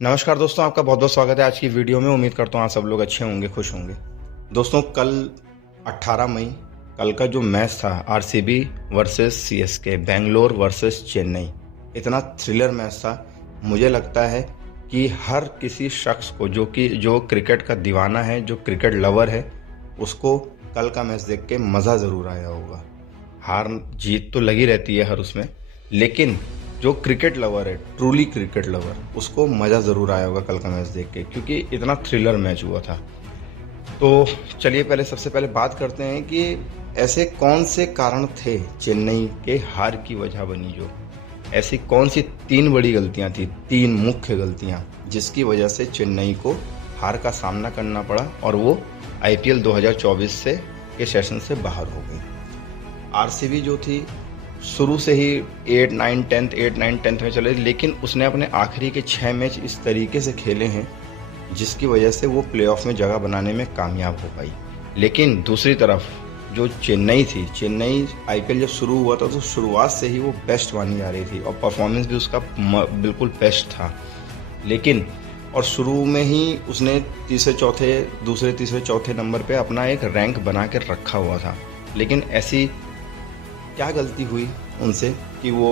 नमस्कार दोस्तों, आपका बहुत बहुत स्वागत है आज की वीडियो में। उम्मीद करता हूँ आप सब लोग अच्छे होंगे, खुश होंगे। दोस्तों, कल 18 मई कल का जो मैच था RCB versus CSK, Bangalore versus Chennai, इतना थ्रिलर मैच था। मुझे लगता है कि हर किसी शख्स को जो क्रिकेट का दीवाना है, जो क्रिकेट लवर है, उसको कल का मैच देख के मज़ा ज़रूर आया होगा। हार जीत तो लगी रहती है हर उसमें, लेकिन जो क्रिकेट लवर है, ट्रूली क्रिकेट लवर, उसको मज़ा ज़रूर आया होगा कल का मैच देख के, क्योंकि इतना थ्रिलर मैच हुआ था। तो चलिए सबसे पहले बात करते हैं कि ऐसे कौन से कारण थे चेन्नई के हार की वजह बनी। जो ऐसी कौन सी तीन बड़ी गलतियां थी, तीन मुख्य गलतियां, जिसकी वजह से चेन्नई को हार का सामना करना पड़ा और वो आईपीएल 2024 से के सेशन से बाहर हो गई। आरसीबी जो थी शुरू से ही 8, 9, 10th में चले, लेकिन उसने अपने आखिरी के 6 मैच इस तरीके से खेले हैं जिसकी वजह से वो प्लेऑफ में जगह बनाने में कामयाब हो पाई। लेकिन दूसरी तरफ जो चेन्नई थी, चेन्नई आईपीएल जब शुरू हुआ था तो शुरुआत से ही वो बेस्ट मानी जा रही थी और परफॉर्मेंस भी उसका बिल्कुल बेस्ट था। लेकिन और शुरू में ही उसने दूसरे तीसरे चौथे नंबर पे अपना एक रैंक बना के रखा हुआ था। लेकिन ऐसी क्या गलती हुई उनसे कि वो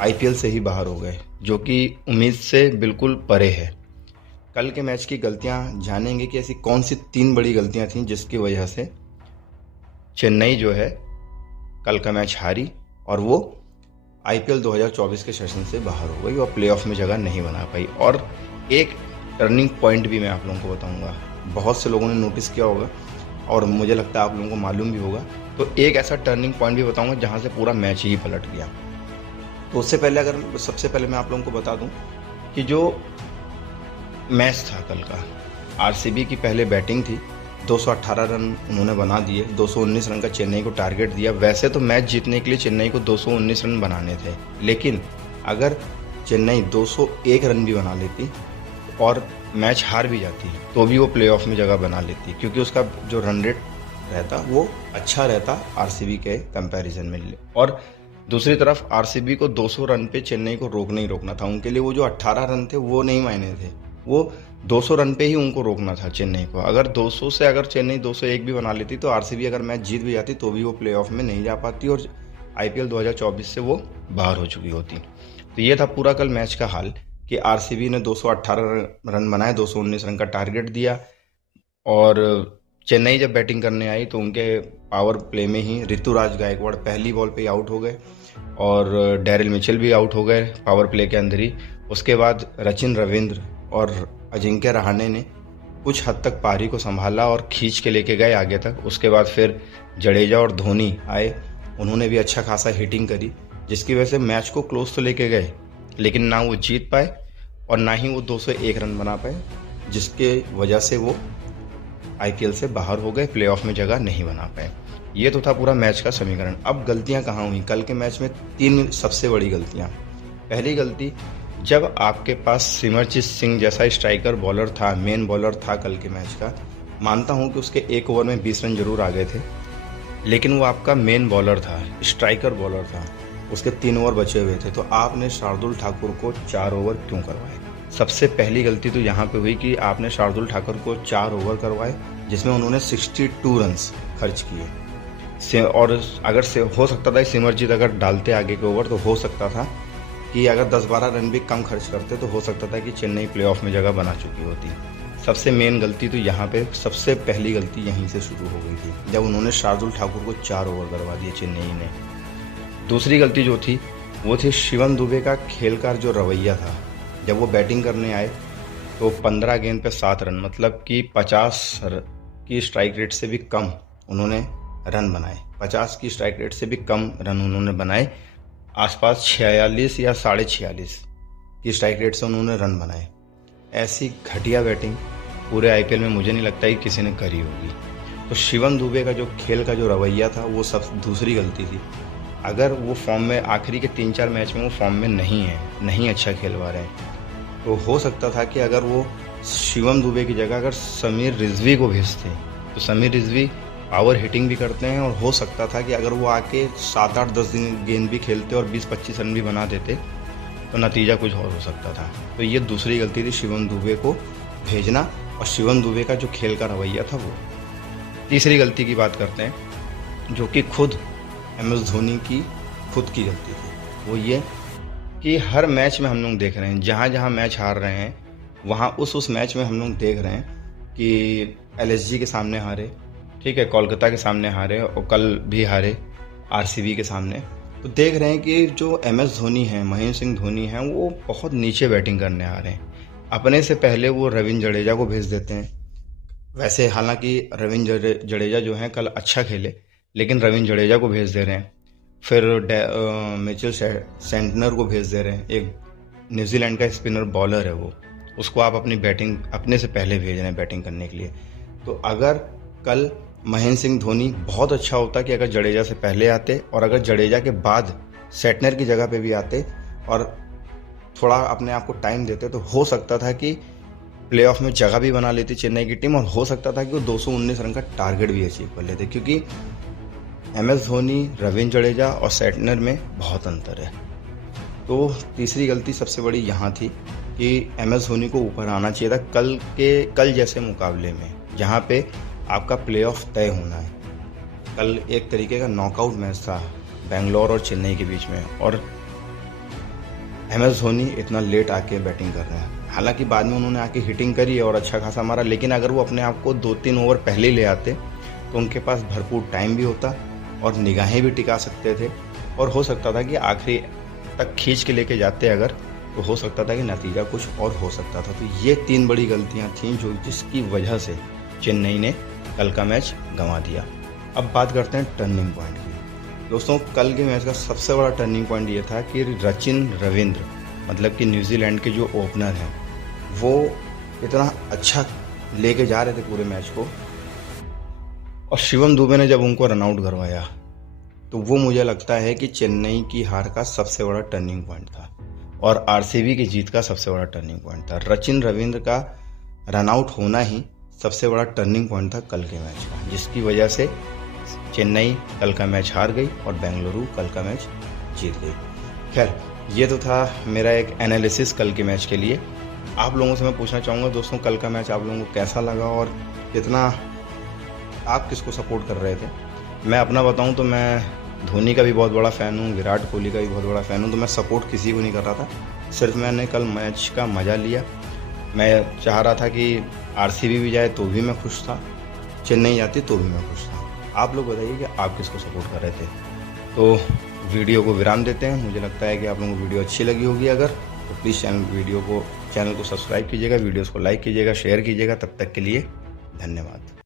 आईपीएल से ही बाहर हो गए, जो कि उम्मीद से बिल्कुल परे है। कल के मैच की गलतियां जानेंगे कि ऐसी कौन सी तीन बड़ी गलतियां थीं जिसकी वजह से चेन्नई जो है कल का मैच हारी और वो आईपीएल 2024 के सेशन से बाहर हो गई और प्लेऑफ में जगह नहीं बना पाई। और एक टर्निंग पॉइंट भी मैं आप लोगों को बताऊंगा, बहुत से लोगों ने नोटिस किया होगा और मुझे लगता है आप लोगों को मालूम भी होगा। तो एक ऐसा टर्निंग पॉइंट भी बताऊंगा जहां से पूरा मैच ही पलट गया। तो उससे पहले सबसे पहले मैं आप लोगों को बता दूं कि जो मैच था कल का, आरसीबी की पहले बैटिंग थी, 218 रन उन्होंने बना दिए, 219 रन का चेन्नई को टारगेट दिया। वैसे तो मैच जीतने के लिए चेन्नई को 219 रन बनाने थे, लेकिन अगर चेन्नई 201 रन भी बना लेती और मैच हार भी जाती तो भी वो प्लेऑफ में जगह बना लेती, क्योंकि उसका जो रन रेट रहता वो अच्छा रहता आरसीबी के कंपैरिजन में। और दूसरी तरफ आरसीबी को 200 रन पे चेन्नई को रोकना ही रोकना था। उनके लिए वो जो 18 रन थे वो नहीं मायने थे, वो 200 रन पे ही उनको रोकना था चेन्नई को। अगर 200 से अगर चेन्नई 201 भी बना लेती तो आरसीबी अगर मैच जीत भी जाती तो भी वो प्लेऑफ में नहीं जा पाती और आईपीएल 2024 से वो बाहर हो चुकी होती। तो ये था पूरा कल मैच का हाल कि आरसीबी ने 218 रन बनाए, 219 रन का टारगेट दिया। और चेन्नई जब बैटिंग करने आई तो उनके पावर प्ले में ही ऋतुराज गायकवाड़ पहली बॉल पे ही आउट हो गए और डैरिल मिचेल भी आउट हो गए पावर प्ले के अंदर ही। उसके बाद सचिन रविंद्र और अजिंक्य रहाणे ने कुछ हद तक पारी को संभाला और खींच के लेके गए आगे तक। उसके बाद फिर जडेजा और धोनी आए, उन्होंने भी अच्छा खासा हिटिंग करी, जिसकी वजह से मैच को क्लोज तो लेके गए, लेकिन ना वो जीत पाए और ना ही वो 201 रन बना पाए, जिसके वजह से वो आईपीएल से बाहर हो गए, प्लेऑफ में जगह नहीं बना पाए। ये तो था पूरा मैच का समीकरण। अब गलतियां कहाँ हुई कल के मैच में? तीन सबसे बड़ी गलतियां। पहली गलती, जब आपके पास सिमरजीत सिंह जैसा स्ट्राइकर बॉलर था, मेन बॉलर था कल के मैच का, मानता हूं कि उसके एक ओवर में 20 रन जरूर आ गए थे, लेकिन वो आपका मेन बॉलर था, स्ट्राइकर बॉलर था, उसके 3 ओवर बचे हुए थे, तो आपने शार्दुल ठाकुर को 4 ओवर क्यों करवाए? सबसे पहली गलती तो यहाँ पे हुई कि आपने शार्दुल ठाकुर को 4 ओवर करवाए जिसमें उन्होंने 62 रन्स खर्च किए। और अगर से हो सकता था सिमरजीत अगर डालते आगे के ओवर तो हो सकता था कि अगर 10-12 रन भी कम खर्च करते तो हो सकता था कि चेन्नई प्लेऑफ में जगह बना चुकी होती। सबसे मेन गलती तो यहाँ पे, सबसे पहली गलती यहीं से शुरू हो गई थी जब उन्होंने शार्दुल ठाकुर को 4 ओवर करवा दिए चेन्नई ने। दूसरी गलती जो थी वो थी शिवम दुबे का खेल का जो रवैया था। जब वो बैटिंग करने आए तो 15 गेंद पे 7 रन, मतलब कि 50 की स्ट्राइक रेट से भी कम उन्होंने रन बनाए। 50 की स्ट्राइक रेट से भी कम रन उन्होंने बनाए, आसपास 46 या 46.5 की स्ट्राइक रेट से उन्होंने रन बनाए। ऐसी घटिया बैटिंग पूरे आईपीएल में मुझे नहीं लगता कि किसी ने करी होगी। तो शिवम दुबे का जो खेल का जो रवैया था वो सब दूसरी गलती थी। अगर वो फॉर्म में, आखिरी के 3-4 मैच में वो फॉर्म में नहीं है, नहीं अच्छा खेलवा रहे हैं, तो हो सकता था कि अगर वो शिवम दुबे की जगह अगर समीर रिजवी को भेजते, तो समीर रिजवी पावर हिटिंग भी करते हैं और हो सकता था कि अगर वो आके 7-8-10 दिन गेंद भी खेलते और 20-25 रन भी बना देते तो नतीजा कुछ और हो सकता था। तो ये दूसरी गलती थी शिवम दुबे को भेजना और शिवम दुबे का जो खेल का रवैया था वो। तीसरी गलती की बात करते हैं जो कि खुद MS धोनी की खुद की गलती थी, वो ये कि हर मैच में हम लोग देख रहे हैं, जहाँ जहाँ मैच हार रहे हैं वहाँ उस मैच में हम लोग देख रहे हैं कि LSG के सामने हारे, ठीक है, कोलकाता के सामने हारे और कल भी हारे RCB के सामने। तो देख रहे हैं कि जो MS धोनी है, महेंद्र सिंह धोनी हैं, वो बहुत नीचे बैटिंग करने आ रहे हैं। अपने से पहले वो रविंद्र जडेजा को भेज देते हैं। वैसे हालांकि रविंद्र जडेजा जो हैं कल अच्छा खेले, लेकिन रविंद्र जडेजा को भेज दे रहे हैं। फिर मिचेल सेंटनर को भेज दे रहे हैं, एक न्यूजीलैंड का स्पिनर बॉलर है वो, उसको आप अपनी बैटिंग अपने से पहले भेज रहे हैं बैटिंग करने के लिए। तो अगर कल महेंद्र सिंह धोनी बहुत अच्छा होता कि अगर जडेजा से पहले आते और अगर जडेजा के बाद सेटनर की जगह पे भी आते और थोड़ा अपने आप को टाइम देते, तो हो सकता था कि प्लेऑफ में जगह भी बना लेती चेन्नई की टीम और हो सकता था कि वो 219 रन का टारगेट भी अचीव कर लेते, क्योंकि MS धोनी, रविंद्र जडेजा और सेटनर में बहुत अंतर है। तो तीसरी गलती सबसे बड़ी यहाँ थी कि MS धोनी को ऊपर आना चाहिए था कल जैसे मुकाबले में, जहाँ पे आपका प्लेऑफ तय होना है। कल एक तरीके का नॉकआउट मैच था बेंगलोर और चेन्नई के बीच में, और MS धोनी इतना लेट आके बैटिंग कर रहे हैं। हालांकि बाद में उन्होंने आके हिटिंग करी है और अच्छा खासा मारा, लेकिन अगर वो अपने आप को 2-3 ओवर पहले ले आते तो उनके पास भरपूर टाइम भी होता और निगाहें भी टिका सकते थे, और हो सकता था कि आखिरी तक खींच के लेके जाते अगर, तो हो सकता था कि नतीजा कुछ और हो सकता था। तो ये 3 बड़ी गलतियां थीं जिसकी वजह से चेन्नई ने कल का मैच गंवा दिया। अब बात करते हैं टर्निंग पॉइंट की। दोस्तों, कल के मैच का सबसे बड़ा टर्निंग पॉइंट ये था कि रचिन रविंद्र, मतलब कि न्यूजीलैंड के जो ओपनर हैं, वो इतना अच्छा लेके जा रहे थे पूरे मैच को, और शिवम दुबे ने जब उनको रन आउट करवाया तो वो मुझे लगता है कि चेन्नई की हार का सबसे बड़ा टर्निंग पॉइंट था और RCB की जीत का सबसे बड़ा टर्निंग पॉइंट था। रचिन रविंद्र का रन आउट होना ही सबसे बड़ा टर्निंग पॉइंट था कल के मैच का, जिसकी वजह से चेन्नई कल का मैच हार गई और बेंगलुरु कल का मैच जीत गई। खैर, ये तो था मेरा एक एनालिसिस कल के मैच के लिए। आप लोगों से मैं पूछना चाहूँगा दोस्तों, कल का मैच आप लोगों को कैसा लगा और कितना आप किसको सपोर्ट कर रहे थे? मैं अपना बताऊं तो मैं धोनी का भी बहुत बड़ा फ़ैन हूं, विराट कोहली का भी बहुत बड़ा फ़ैन हूं, तो मैं सपोर्ट किसी को नहीं कर रहा था। सिर्फ मैंने कल मैच का मज़ा लिया। मैं चाह रहा था कि RCB भी जाए तो भी मैं खुश था, चेन्नई जाती तो भी मैं खुश था। आप लोग बताइए कि आप किसको सपोर्ट कर रहे थे। तो वीडियो को विराम देते हैं। मुझे लगता है कि आप लोगों को वीडियो अच्छी लगी होगी, अगर तो प्लीज़ चैनल को सब्सक्राइब कीजिएगा, वीडियोज़ को लाइक कीजिएगा, शेयर कीजिएगा। तब तक के लिए धन्यवाद।